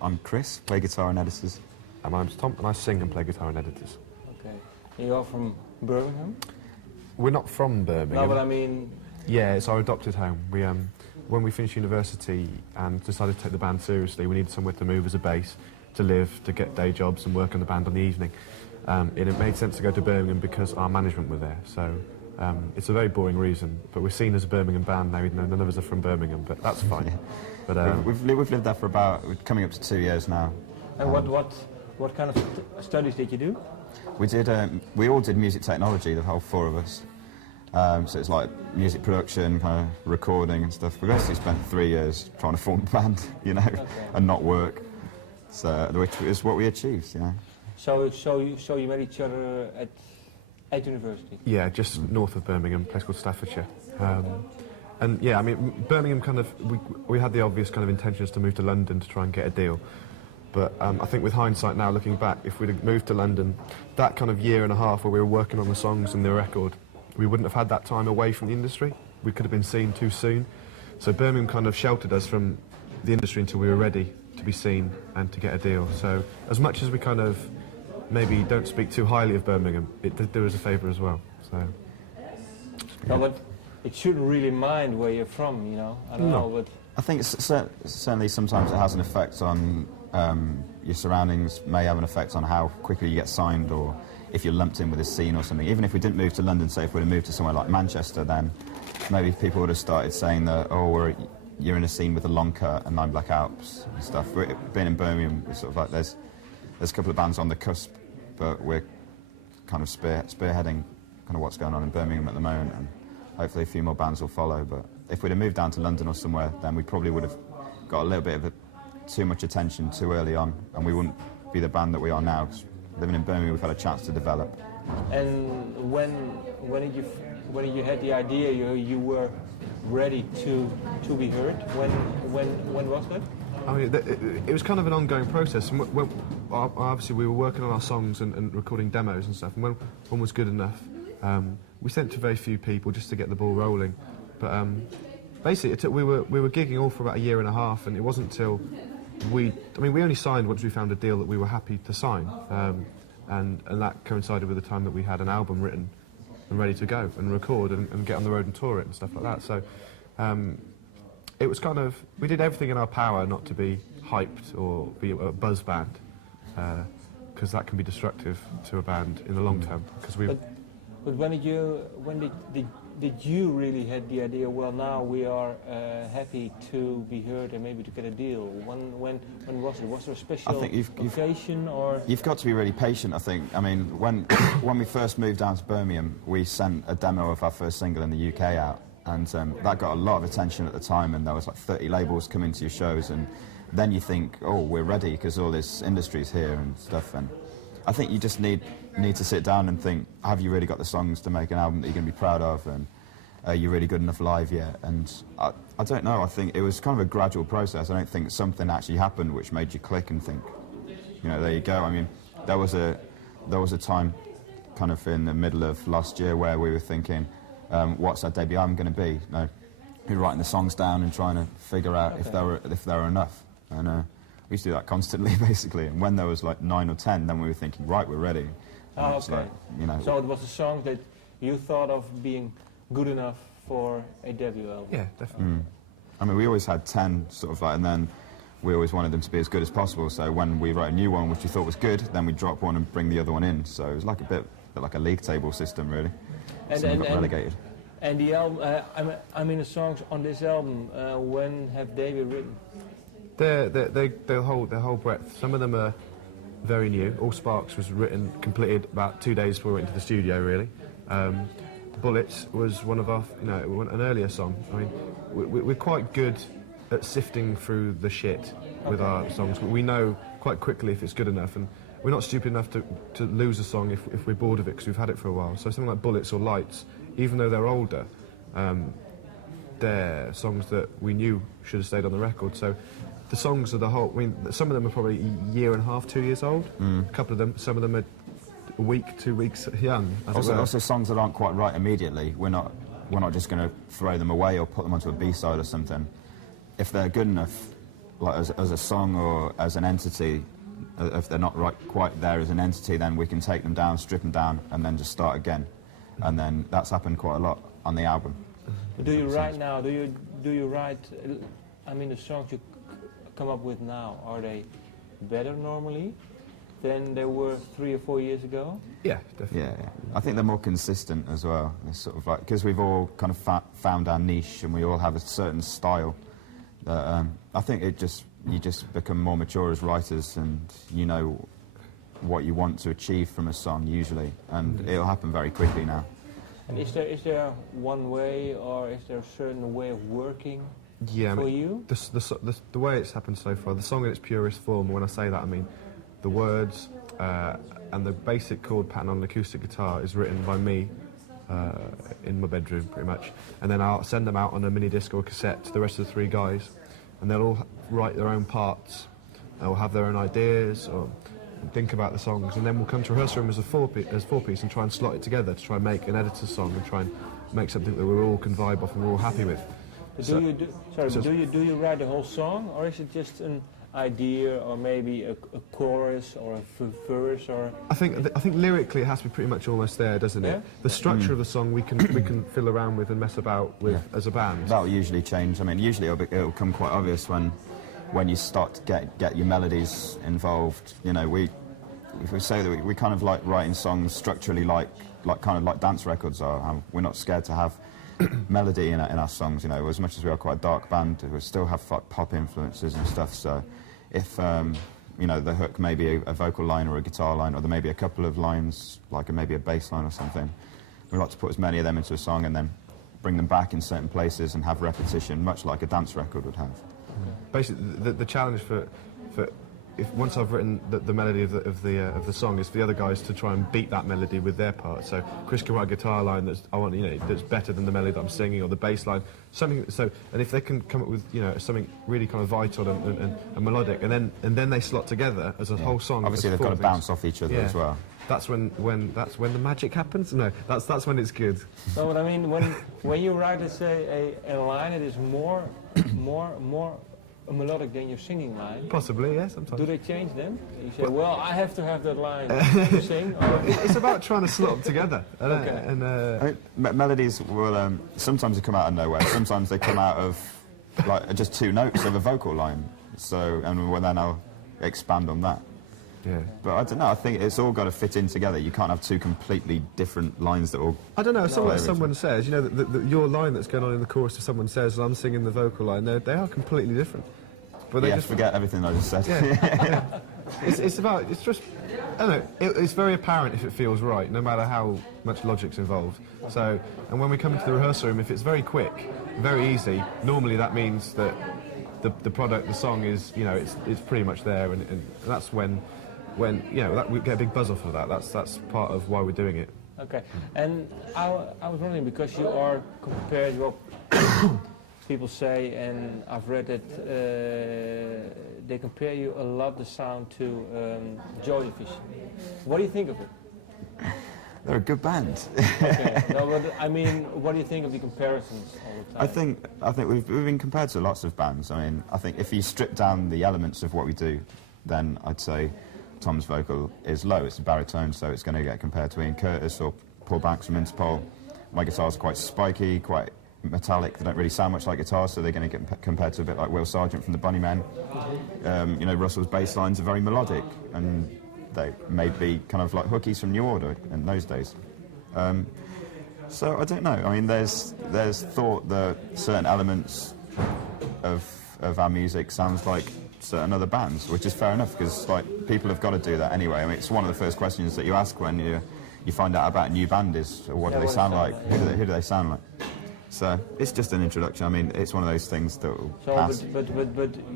I'm Chris, play guitar and editors. And I'm Tom, and I sing and play guitar and editors. Okay. You are from Birmingham? We're not from Birmingham. No, but I mean... Yeah, it's our adopted home. We, when we finished university and decided to take the band seriously, we needed somewhere to move as a base, to live, to get day jobs and work on the band on the evening. And it made sense to go to Birmingham because our management were there. So it's a very boring reason, but we're seen as a Birmingham band now, even though none of us are from Birmingham, but that's fine. Yeah. But we've lived there for about, coming up to 2 years now. And what kind of studies did you do? We all did music technology, the whole four of us. So it's like music production, kind of recording and stuff. We basically spent 3 years trying to form a band, you know, okay. And not work. So which is what we achieved, you know. So you met each other at university? Yeah, just north of Birmingham, a place called Staffordshire. And yeah, I mean, Birmingham kind of, we had the obvious kind of intentions to move to London to try and get a deal. But I think with hindsight now, looking back, if we'd have moved to London, that kind of year and a half where we were working on the songs and the record, we wouldn't have had that time away from the industry. We could have been seen too soon. So Birmingham kind of sheltered us from the industry until we were ready to be seen and to get a deal. So as much as we kind of maybe don't speak too highly of Birmingham, it did do us a favour as well. So. No, but it shouldn't really mind where you're from, you know. I don't know, but I think certainly sometimes it has an effect on your surroundings. May have an effect on how quickly you get signed, or if you're lumped in with a scene or something. Even if we didn't move to London, say if we'd have moved to somewhere like Manchester, then maybe people would have started saying that, oh, you're in a scene with the Long Cut and Nine Black Alps and stuff. Being in Birmingham, we're sort of like there's a couple of bands on the cusp, but we're kind of spearheading kind of what's going on in Birmingham at the moment, and hopefully a few more bands will follow. But if we'd have moved down to London or somewhere, then we probably would have got a little bit of too much attention too early on, and we wouldn't be the band that we are now. Living in Birmingham, we've had a chance to develop. And when did you had the idea you were ready to be heard? When was that? I mean, it was kind of an ongoing process. And obviously, we were working on our songs and recording demos and stuff. And when one was good enough, we sent to very few people just to get the ball rolling. But basically, we were gigging all for about a year and a half, and it wasn't till we only signed once we found a deal that we were happy to sign, and that coincided with the time that we had an album written and ready to go and record and get on the road and tour it and stuff like that. So it was kind of, we did everything in our power not to be hyped or be a buzz band, because that can be destructive to a band in the long term. But when did you really had the idea? Well, now we are happy to be heard and maybe to get a deal. When was it? Was there a special occasion, or? You've got to be really patient, I think. I mean, when we first moved down to Birmingham, we sent a demo of our first single in the UK out, and that got a lot of attention at the time. And there was like 30 labels coming to your shows, and then you think, oh, we're ready because all this industry's here and stuff. And I think you just need to sit down and think, have you really got the songs to make an album that you're going to be proud of, and are you really good enough live yet? And I don't know, I think it was kind of a gradual process. I don't think something actually happened which made you click and think, you know, there you go. I mean, there was a time kind of in the middle of last year where we were thinking, what's our debut album going to be? No, we were writing the songs down and trying to figure out if there were enough. And we used to do that constantly, basically. And when there was like 9 or 10, then we were thinking, right, we're ready. Oh, okay. Like, you know, so it was a song that you thought of being good enough for a debut album? Yeah, definitely. I mean, we always had 10, sort of like, and then we always wanted them to be as good as possible. So when we wrote a new one, which we thought was good, then we'd drop one and bring the other one in. So it was like a bit like a league table system, really. And got relegated. And the album, I mean, the songs on this album, when have they been written? Their whole breadth. Some of them are very new. All Sparks was written, completed about 2 days before we went into the studio, really. Bullets was one of our, an earlier song. I mean, we're quite good at sifting through the shit with our songs. We know quite quickly if it's good enough, and we're not stupid enough to lose a song if we're bored of it because we've had it for a while. So something like Bullets or Lights, even though they're older, they're songs that we knew should have stayed on the record. So the songs are the whole, I mean, some of them are probably a year and a half, 2 years old. A couple of them, some of them are a week, 2 weeks young. Also songs that aren't quite right immediately. We're not just going to throw them away or put them onto a B-side or something. If they're good enough, like as a song or as an entity, if they're not quite there as an entity, then we can take them down, strip them down, and then just start again. And then that's happened quite a lot on the album. Do you write now? Do you write? I mean, the songs you come up with now, are they better normally than they were 3 or 4 years ago? Yeah, definitely. Yeah. I think they're more consistent as well. It's sort of like, because we've all kind of found our niche and we all have a certain style. I think you just become more mature as writers, and you know what you want to achieve from a song usually, and it'll happen very quickly now. And is there one way, or is there a certain way of working for you? The way it's happened so far, the song in its purest form, when I say that I mean the words and the basic chord pattern on an acoustic guitar is written by me in my bedroom pretty much, and then I'll send them out on a mini disc or cassette to the rest of the 3 guys, and they'll all write their own parts, they'll have their own ideas or think about the songs, and then we'll come to rehearsal room as a four-piece and try and slot it together to try and make an editor's song and try and make something that we all can vibe off and we're all happy with. Do you write the whole song, or is it just an idea, or maybe a chorus or a verse, or? I think lyrically it has to be pretty much almost there, doesn't it? The structure of the song we can fill around with and mess about with as a band. That'll usually change. I mean, usually it'll come quite obvious when you start to get your melodies involved. You know, if we say that we kind of like writing songs structurally like dance records are. We're not scared to have melody in our songs. You know, as much as we are quite a dark band, we still have pop influences and stuff. So if you know, the hook may be a vocal line or a guitar line, or there may be a couple of lines, like maybe a bass line or something, we like to put as many of them into a song and then bring them back in certain places and have repetition, much like a dance record would have. Basically, the challenge for if once I've written the melody of the song is for the other guys to try and beat that melody with their part. So Chris can write a guitar line that's better than the melody that I'm singing, or the bass line, something. So, and if they can come up with something really kind of vital and melodic, and then they slot together as a whole song. Obviously, they've got to bounce off each other as well. That's when the magic happens. No, that's when it's good. So what I mean, when you write, let's say a line that is more melodic than your singing line. Possibly, yeah, sometimes. Do they change them? You say, well, I have to have that line to sing. Or? It's about trying to slot them together. I mean, melodies will sometimes they come out of nowhere. Sometimes they come out of like just 2 notes of a vocal line. So, and then I'll expand on that. Yeah. But I don't know, I think it's all got to fit in together. You can't have 2 completely different lines that all... I don't know, someone says, you know, your line that's going on in the chorus, if someone says, and I'm singing the vocal line, they are completely different. But they just forget everything I just said. Yeah. It's just, I don't know, it's very apparent if it feels right, no matter how much logic's involved. So, and when we come into the rehearsal room, if it's very quick, very easy, normally that means that the product, the song is, you know, it's pretty much there, and that's when you know, we get a big buzz off of that. That's part of why we're doing it. Okay, and I was wondering, because you are compared, well, people say, and I've read that they compare you a lot, the sound, to Joyfish. What do you think of it? They're a good band. Okay, no, but I mean, what do you think of the comparisons all the time? I think we've been compared to lots of bands. I mean, I think if you strip down the elements of what we do, then I'd say Tom's vocal is low. It's a baritone, so it's going to get compared to Ian Curtis or Paul Banks from Interpol. My guitar's quite spiky, quite metallic. They don't really sound much like guitars, so they're going to get compared to a bit like Will Sargent from the Bunnymen. You know, Russell's bass lines are very melodic, and they may be kind of like hookies from New Order in those days. So I don't know. I mean, there's thought that certain elements of our music sounds like certain other bands, which is fair enough, because like people have got to do that anyway. I mean, it's one of the first questions that you ask when you find out about a new band is, what do they sound like? Who do they sound like? So it's just an introduction. I mean, it's one of those things that will pass. But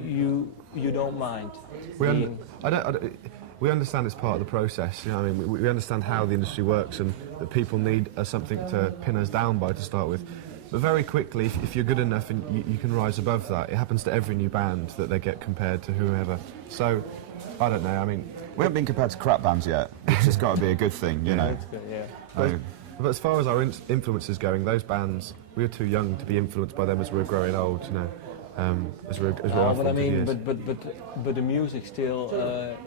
you don't mind. We understand it's part of the process. You know, I mean, we understand how the industry works and that people need something to pin us down by to start with. But very quickly, if you're good enough and you can rise above that, it happens to every new band that they get compared to whoever. So, I don't know, I mean... We haven't been compared to crap bands yet, which has got to be a good thing, you know. That's good, yeah. But as far as our influences going, those bands, we were too young to be influenced by them as we were growing old, you know. as we're but I mean, but the music still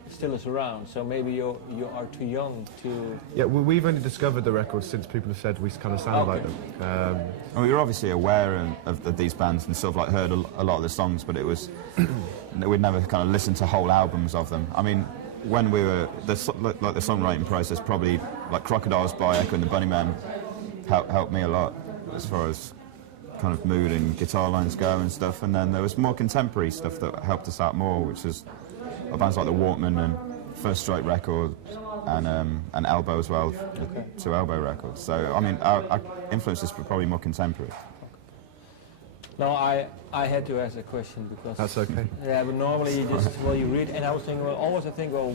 is around. So maybe you are too young to. Yeah, well, we've only discovered the records since people have said we kind of sound like them. And we were obviously aware of these bands and sort of like heard a lot of the songs, but it was we'd never kind of listened to whole albums of them. I mean, when we were the songwriting process, probably like Crocodiles by Echo and the Bunnymen helped me a lot as far as kind of mood and guitar lines go and stuff. And then there was more contemporary stuff that helped us out more, which was bands like the Walkman and First Strike Records and Elbow as well, the 2 Elbow records. So I mean, our influences were probably more contemporary. No, I had to ask a question because... That's okay. Yeah, but normally you just, you read, and I was thinking,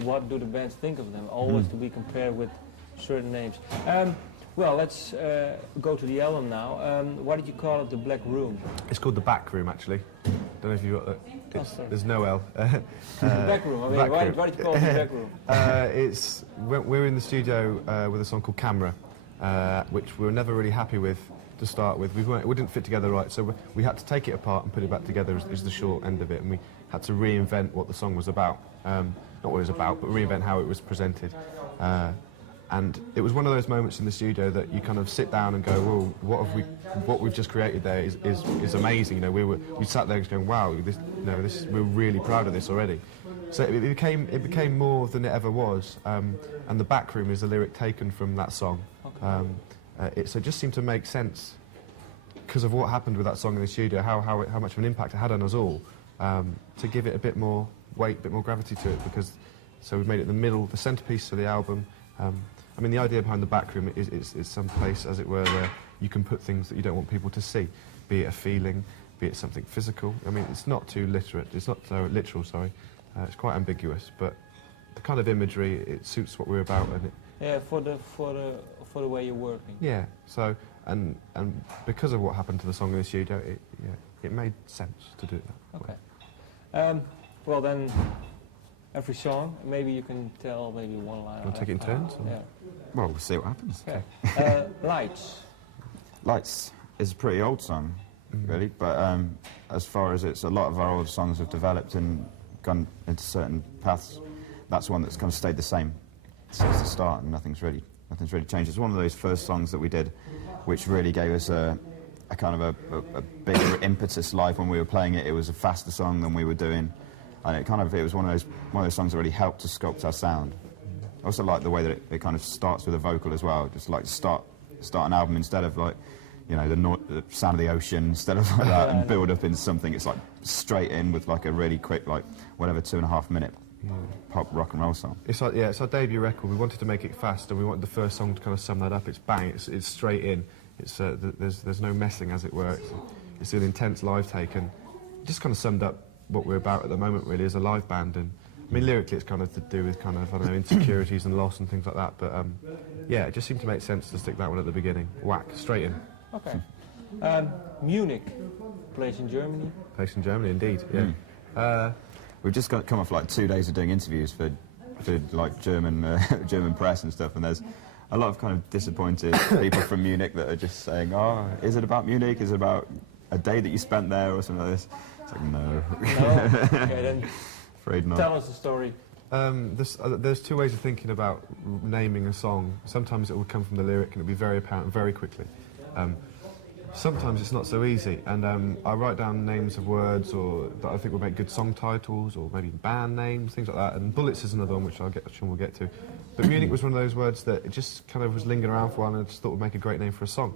what do the bands think of them? Always to be compared with certain names. Well, let's go to the album now. Why did you call it the Black Room? It's called the Back Room, actually. Don't know if you got that. There's no L. The Back Room. I mean, why did you call it the Back Room? We're in the studio with a song called Camera, which we were never really happy with to start with. We didn't fit together right, so we had to take it apart and put it back together is the short end of it, and we had to reinvent what the song was about. Not what it was about, but reinvent how it was presented. And it was one of those moments in the studio that you kind of sit down and go, well, what we've just created there is amazing. You know, we sat there going, wow, we're really proud of this already. So it became more than it ever was. And the Back Room is a lyric taken from that song. Okay. So it just seemed to make sense because of what happened with that song in the studio, how much of an impact it had on us all, to give it a bit more weight, a bit more gravity to it. So we've made it the middle, the centerpiece of the album. I mean, the idea behind the Back Room is some place, as it were, where you can put things that you don't want people to see, be it a feeling, be it something physical. I mean, it's not too literal, sorry. It's quite ambiguous, but the kind of imagery, it suits what we're about. And for the way you're working. Yeah, so, and because of what happened to the song in the studio, it made sense to do that. Okay. Well then, every song, maybe you can tell maybe one line. Want to take it in turns? Yeah. Well, we'll see what happens. Okay. Lights. Lights is a pretty old song, really, but as far as a lot of our old songs have developed and gone into certain paths, that's one that's kind of stayed the same since the start, and nothing's really changed. It's one of those first songs that we did, which really gave us a kind of a bigger impetus live when we were playing it. It was a faster song than we were doing. And it was one of those songs that really helped to sculpt our sound. I also like the way that it kind of starts with a vocal as well. Just like start an album instead of like, the sound of the ocean, instead of like that, and build up into something. It's like straight in with like a really quick, like whatever 2.5 minute pop rock and roll song. It's our debut record. We wanted to make it fast, and we wanted the first song to kind of sum that up. It's bang. It's straight in. It's there's no messing, as it were. It's an intense live take, and it just kind of summed up what we're about at the moment, really, as a live band. And I mean, lyrically, it's kind of to do with kind of, I don't know, insecurities and loss and things like that. But yeah, it just seemed to make sense to stick that one at the beginning. Whack, straight in. Okay. Munich, place in Germany. Place in Germany, indeed. Yeah. We've just come off like 2 days of doing interviews for like German press and stuff, and there's a lot of kind of disappointed people from Munich that are just saying, "Oh, is it about Munich? Is it about a day that you spent there or something like this?" It's like, no. Okay, then afraid not. Tell us the story. There's 2 ways of thinking about naming a song. Sometimes it will come from the lyric and it'll be very apparent very quickly. Sometimes it's not so easy, and I write down names of words or that I think will make good song titles, or maybe band names, things like that. And Bullets is another one which we'll get to. But Munich was one of those words that it just kind of was lingering around for a while, and I just thought would make a great name for a song.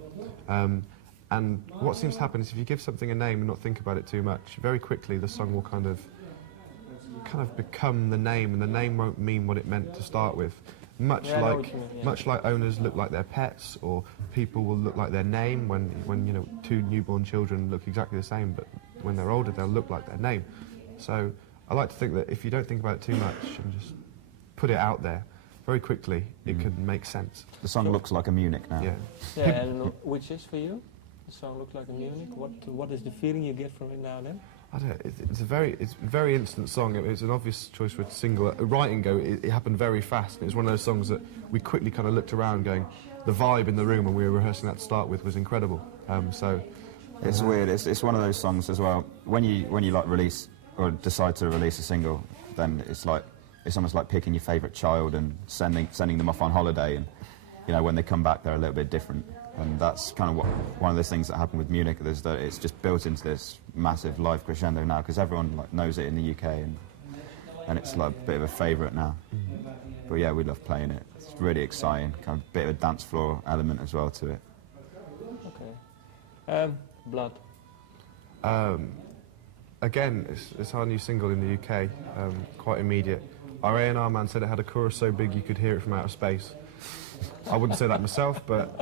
And what seems to happen is if you give something a name and not think about it too much, very quickly the song will kind of become the name, and the name won't mean what it meant to start with. Much like owners look like their pets, or people will look like their name when 2 newborn children look exactly the same, but when they're older they'll look like their name. So I like to think that if you don't think about it too much and just put it out there, very quickly it can make sense. The song looks like a Munich now. Yeah. And which is for you? The song looks like a Munich. What is the feeling you get from it now and then? I don't know, it's a very instant song. It's an obvious choice for a single. Writing it happened very fast. It was one of those songs that we quickly kind of looked around going, the vibe in the room when we were rehearsing that to start with was incredible. So It's weird. It's one of those songs as well. When you like release or decide to release a single, then it's almost like picking your favourite child and sending them off on holiday, and you know when they come back they're a little bit different. And that's kind of one of those things that happened with Munich, is that it's just built into this massive live crescendo now because everyone like knows it in the UK, and it's like a bit of a favourite now. But yeah, we love playing it. It's really exciting, kind of bit of a dance floor element as well to it. Okay. Blood. Again, it's our new single in the UK, quite immediate. Our A&R man said it had a chorus so big you could hear it from outer space. I wouldn't say that myself, but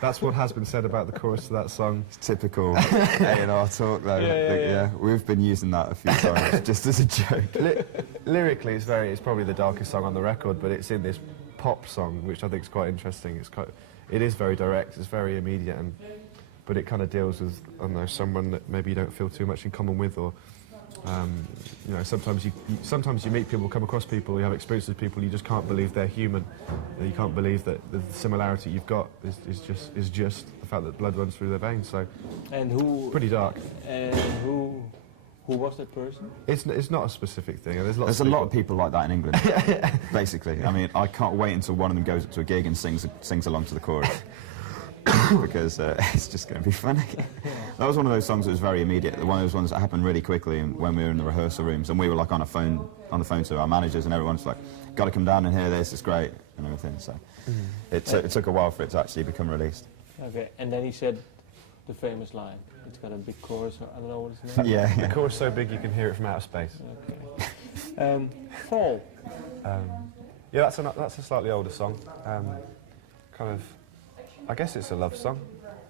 that's what has been said about the chorus to that song. It's typical A&R talk, though. Yeah, we've been using that a few times, just as a joke. Lyrically, it's probably the darkest song on the record, but it's in this pop song, which I think is quite interesting. It is very direct, it's very immediate, but it kind of deals with, I don't know, someone that maybe you don't feel too much in common with, or you know, sometimes you meet people, come across people, you have experiences with people, you just can't believe they're human. You can't believe that the similarity you've got is just the fact that blood runs through their veins. So, and who? Pretty dark. And who was that person? It's not a specific thing. There's a lot of people like that in England. Basically, I mean, I can't wait until one of them goes up to a gig and sings along to the chorus. Because it's just going to be funny. That was one of those songs that was very immediate. One of those ones that happened really quickly, and when we were in the rehearsal rooms, and we were like on the phone to our managers, and everyone's like, "Got to come down and hear this. It's great," and everything. So it took a while for it to actually become released. Okay, and then he said the famous line. It's got a big chorus. I don't know what it's named. Yeah. The chorus so big you can hear it from outer space. Okay. Fall. Yeah, that's a slightly older song. Kind of. I guess it's a love song,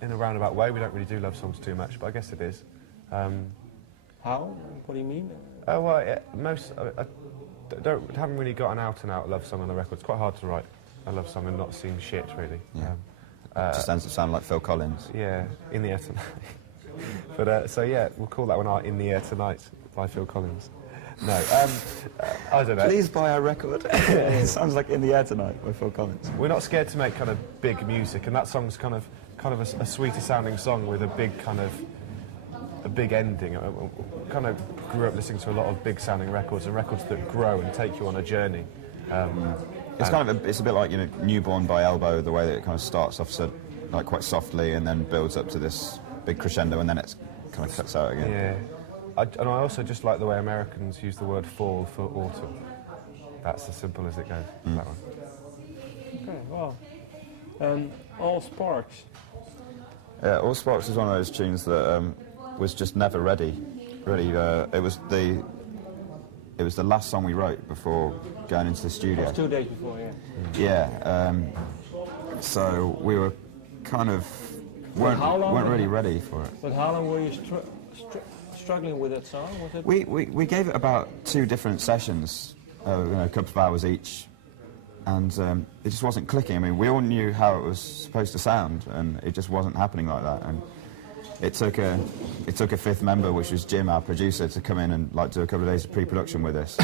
in a roundabout way. We don't really do love songs too much, but I guess it is. How? What do you mean? Oh, well, yeah, haven't really got an out-and-out love song on the record. It's quite hard to write a love song and not seem shit, really. Yeah. It just ends up sounding like Phil Collins. Yeah, In the Air Tonight. But, so yeah, we'll call that one our In the Air Tonight by Phil Collins. No, I don't know. Please buy our record. It sounds like In the Air Tonight by Phil Collins. We're not scared to make kind of big music, and that song's kind of a sweeter sounding song with a big ending. I kind of grew up listening to a lot of big sounding records, and records that grow and take you on a journey. It's a bit like, you know, Newborn by Elbow, the way that it kind of starts off so like quite softly and then builds up to this big crescendo, and then it's kind of cuts out again. Yeah. And I also just like the way Americans use the word fall for autumn. That's as simple as it goes. That one. Okay, well, All Sparks. Yeah, All Sparks is one of those tunes that was just never ready. Really, it was the last song we wrote before going into the studio. It was 2 days before, yeah. Yeah. So we were kind of weren't really ready for it. But how long were you struggling with that song? Was it? We gave it about 2 different sessions, a couple of hours each, and it just wasn't clicking. I mean, we all knew how it was supposed to sound, and it just wasn't happening like that. And it took a fifth member, which was Jim, our producer, to come in and like do a couple of days of pre-production with us.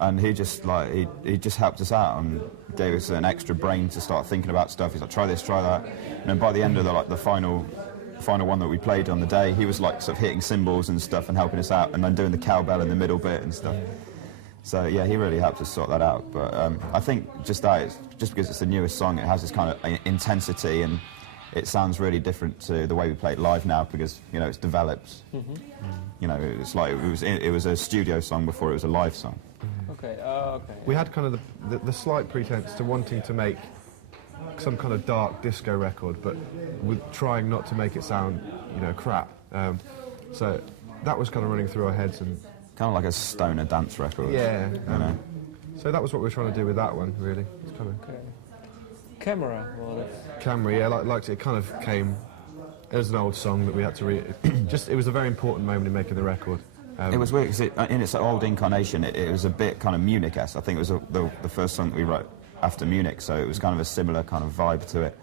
And he just helped us out and gave us an extra brain to start thinking about stuff. He's like, try this, try that. And then by the end of the final one that we played on the day, he was like sort of hitting cymbals and stuff and helping us out, and then doing the cowbell in the middle bit and stuff. So yeah, he really helped us sort that out. But I think just because it's the newest song, it has this kind of intensity, and it sounds really different to the way we play it live now, because you know it's developed. You know, it's like it was a studio song before it was a live song. Okay. Okay. We had kind of the slight pretense to wanting to make some kind of dark disco record, but with trying not to make it sound, you know, crap. So that was kind of running through our heads, and kind of like a stoner dance record. Yeah. You know. So that was what we were trying to do with that one, really. It's kind of Camera. Well, Camera, yeah, like it kind of came. It was an old song that we had to it was a very important moment in making the record. It was weird because in its old incarnation, it was a bit kind of Munich-esque. I think it was the first song that we wrote after Munich, so it was kind of a similar kind of vibe to it,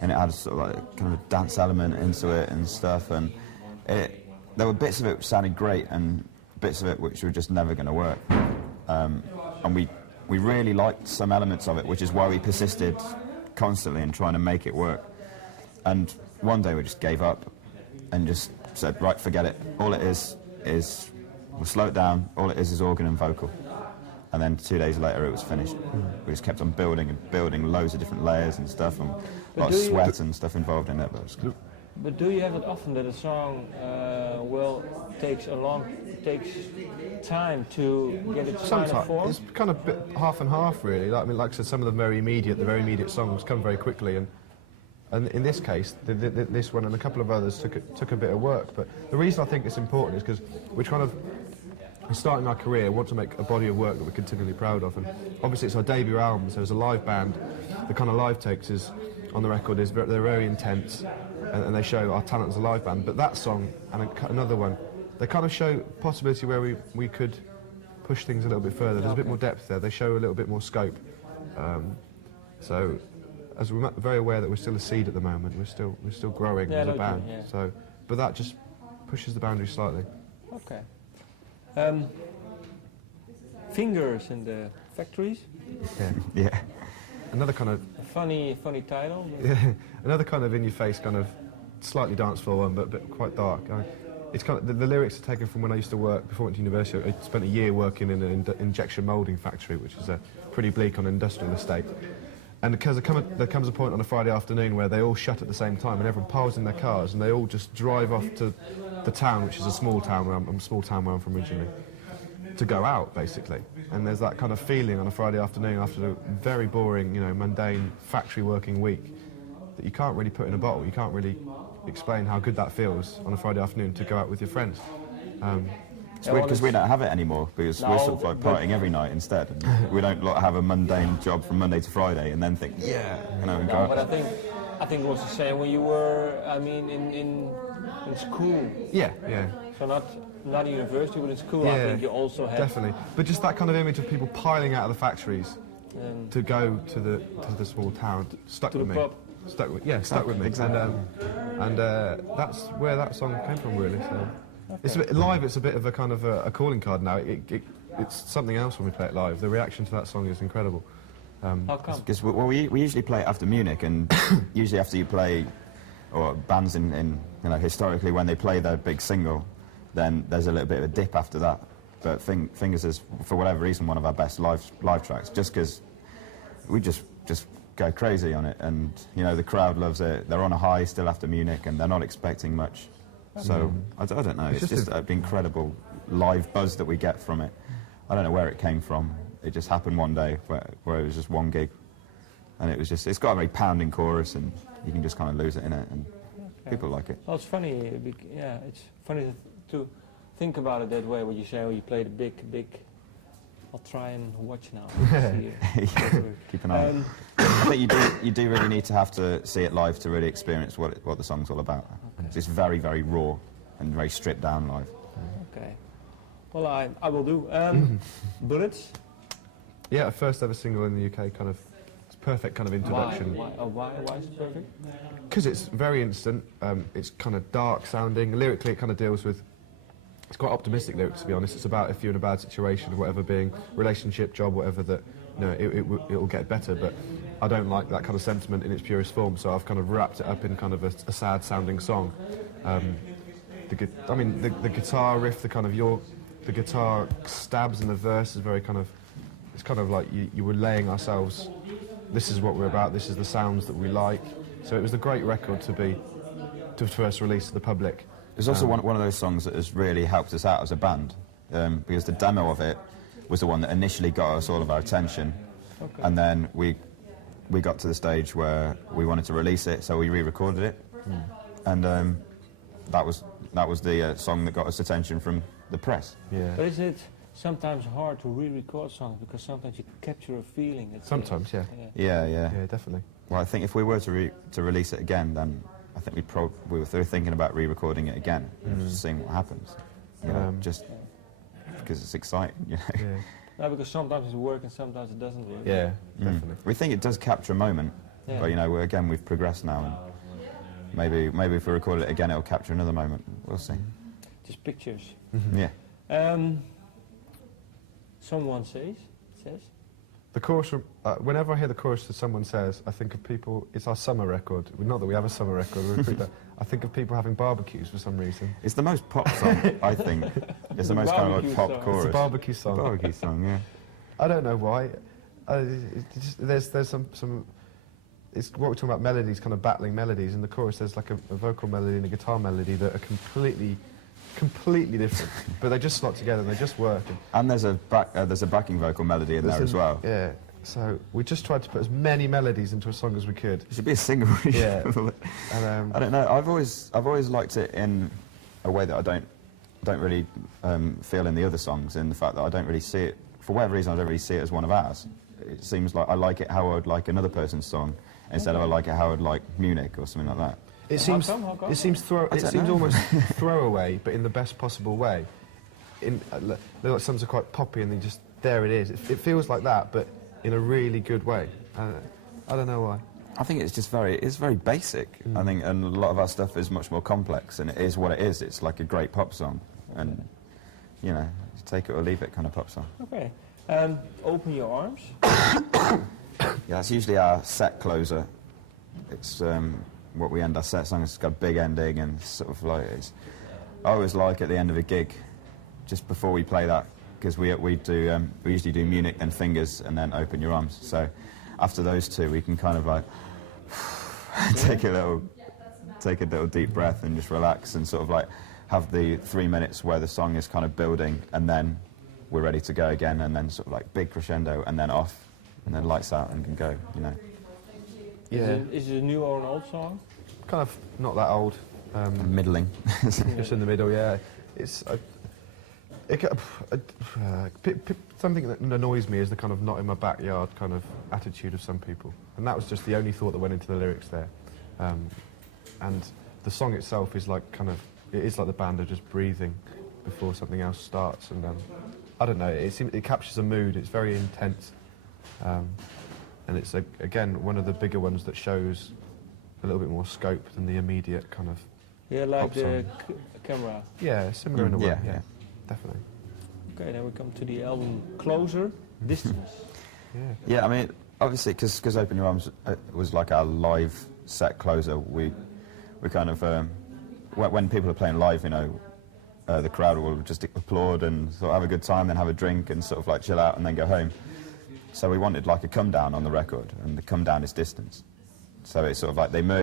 and it had sort of like kind of a dance element into it and stuff. And there were bits of it which sounded great, and bits of it which were just never going to work. And we really liked some elements of it, which is why we persisted constantly in trying to make it work. And one day we just gave up, and just said, right, forget it. All it is we'll slow it down. All it is organ and vocal. And then 2 days later, it was finished. We just kept on building and building loads of different layers and stuff, and a lot of sweat and stuff involved in it. But it was good. But do you have it often that a song takes time to get its final form? It's kind of half and half, really. Like I said, some of the very immediate songs come very quickly, and in this case, this one and a couple of others took a bit of work. But the reason I think it's important is because we're kind of starting our career, want to make a body of work that we're continually proud of, and obviously it's our debut album, so as a live band, the kind of live takes on the record they're very intense, and they show our talent as a live band. But that song and another one, they kind of show possibility where we could push things a little bit further. There's a bit more depth there. They show a little bit more scope. So, as we're very aware that we're still a seed at the moment, we're still growing as a band. Yeah. So, but that just pushes the boundaries slightly. Okay. Fingers in the Factories. Yeah. Another kind of funny title. Yeah. Another kind of in-your-face, kind of slightly dance floor one, but quite dark. It's kind of the lyrics are taken from when I used to work before I went to university. I spent a year working in an injection moulding factory, which is pretty bleak on an industrial estate. And because there comes a point on a Friday afternoon where they all shut at the same time, and everyone piles in their cars, and they all just drive off to the town, which is a small town where I'm from originally, to go out basically. And there's that kind of feeling on a Friday afternoon after a very boring, mundane factory working week that you can't really put in a bottle. You can't really explain how good that feels on a Friday afternoon to go out with your friends. It's weird because we don't have it anymore, because we're sort of like partying every night instead. And we don't have a mundane job from Monday to Friday and then think, and go out. But I think it was the same when you were, in school. Yeah. So not university, but in school, I think you also had... Definitely. But just that kind of image of people piling out of the factories to go to the small town stuck with me. Stuck with me. Exactly. And that's where that song came from, really. So. Okay. It's a bit live. It's a bit of a kind of a calling card now. It's something else when we play it live. The reaction to that song is incredible. How come? Because we usually play it after Munich, and usually after you play, or bands in historically when they play their big single, then there's a little bit of a dip after that. But Fingers is, for whatever reason, one of our best live tracks, just because we just go crazy on it, and the crowd loves it. They're on a high still after Munich, and they're not expecting much. So I don't know. It's just an incredible live buzz that we get from it. I don't know where it came from. It just happened one day where it was just one gig, and it's got a very pounding chorus, and you can just kind of lose it in it, and people like it. Well, it's funny. It's funny to think about it that way. When you say, you played a big. I'll try and watch now. Keep an eye on it. I think you do really need to have to see it live to really experience what the song's all about. Okay. It's very, very raw and very stripped down live. Okay. Well, I will do. Bullets? Yeah, first ever single in the UK, it's perfect kind of introduction. Why is it perfect? Because it's very instant, it's kind of dark sounding. Lyrically it kind of deals with, it's quite optimistic lyrics, to be honest. It's about if you're in a bad situation, whatever, being relationship, job, whatever, that it'll get better. But I don't like that kind of sentiment in its purest form, so I've kind of wrapped it up in kind of a sad-sounding song. The guitar riff, the guitar stabs in the verse is very kind of, it's kind of like you were laying ourselves. This is what we're about. This is the sounds that we like. So it was a great record to first release to the public. It's also one of those songs that has really helped us out as a band, because the demo of it was the one that initially got us all of our attention, and then we got to the stage where we wanted to release it, so we re-recorded it, and that was the song that got us attention from the press. Yeah. But is it sometimes hard to re-record songs because sometimes you capture a feeling? Sometimes, yeah. Yeah, definitely. Well, I think if we were to release it again, then I think we were thinking about re-recording it again, just seeing what happens. Just because it's exciting, Yeah. No, because sometimes it works and sometimes it doesn't work. Yeah, definitely. We think it does capture a moment, but we've progressed now, and maybe if we record it again, it'll capture another moment. We'll see. Just pictures. Yeah. Someone says. The chorus, whenever I hear the chorus that Someone Says, I think of people, it's our summer record. Not that we have a summer record, we repeat that. I think of people having barbecues for some reason. It's the most pop song, I think. It's the most kind of like pop song. chorus. It's a barbecue song. Barbecue song, yeah. I don't know why. There's some. It's what we're talking about, melodies, kind of battling melodies. In the chorus, there's like a vocal melody and a guitar melody that are completely different, but they just slot together and they just work. And there's a backing vocal melody in there as well. Yeah. So we just tried to put as many melodies into a song as we could. It should be a single. Yeah. And, I don't know. I've always liked it in a way that I don't really feel in the other songs. In the fact that I don't really see it, for whatever reason, I don't really see it as one of ours. It seems like I like it how I would like another person's song, instead of I like it how I would like Munich or something like that. It seems almost throwaway, but in the best possible way. Like songs are quite poppy, and there it is. It feels like that, but in a really good way. I don't know why. I think it's very basic. I think, and a lot of our stuff is much more complex, and it is what it is. It's like a great pop song, and you know, take it or leave it kind of pop song. Okay. Open Your Arms. Yeah, that's usually our set closer. It's what we end our set song. It's got a big ending, and sort of like I always like at the end of a gig, just before we play that, because we usually do Munich, then Fingers, and then Open Your Arms. So after those two, we can kind of like take a little deep breath and just relax and sort of like have the 3 minutes where the song is kind of building, and then we're ready to go again, and then sort of like big crescendo, and then off, and then lights out and can go, you know. Yeah. Is it a new or an old song? Kind of not that old. Middling. Just in the middle, yeah. It's something that annoys me is the kind of not in my backyard kind of attitude of some people, and that was just the only thought that went into the lyrics there. And the song itself is like it is like the band are just breathing before something else starts, and I don't know. It captures a mood. It's very intense, and it's again one of the bigger ones that shows a little bit more scope than the immediate kind of. Yeah, like pop the song. camera. Yeah, similar in a way. Yeah. Definitely. Okay, then we come to the album Closer, Distance. Yeah, I mean, obviously, because Open Your Arms was like our live set closer, we kind of, when people are playing live, you know, the crowd will just applaud and sort of have a good time, then have a drink and sort of like chill out and then go home. So we wanted like a come down on the record, and the come down is Distance. So it's sort of like they merge